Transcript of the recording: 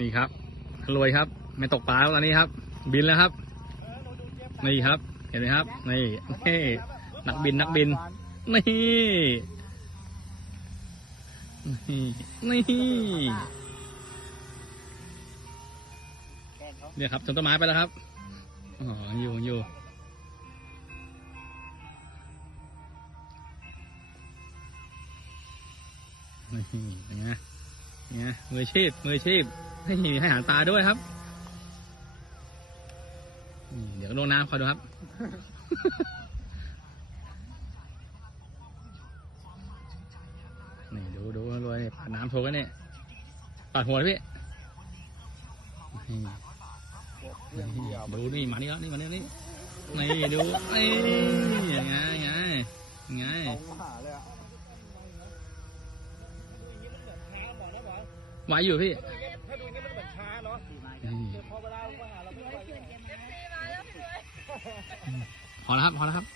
นี่ครับรวยครับ ไม่ตกปลาแล้วตอนนี้ครับ บินแล้วครับ นี่ครับ เห็นไหมครับ นี่นี่นักบินนักบิน นี่นี่นี่เนี่ยครับชนต้นไม้ไปแล้วครับอ๋ออยู่อยู่นี่นไงเป็นไงมือชีพมือชีพ ให้ให้อาหารปลาด้วยครับนี่เดี๋ยวลงน้ำคอยดูครับ นี่ดูดูรวยปาดน้ำโชว์กันเนี่ยปัดหัวเลยพี่นี่นี่ดูนี่มานี่แล้วนี่มานี่นี่นี่ดูนี่ยังไงยังไงยังไงไหวอยู่พี่ พอแล้วครับ พอแล้วครับ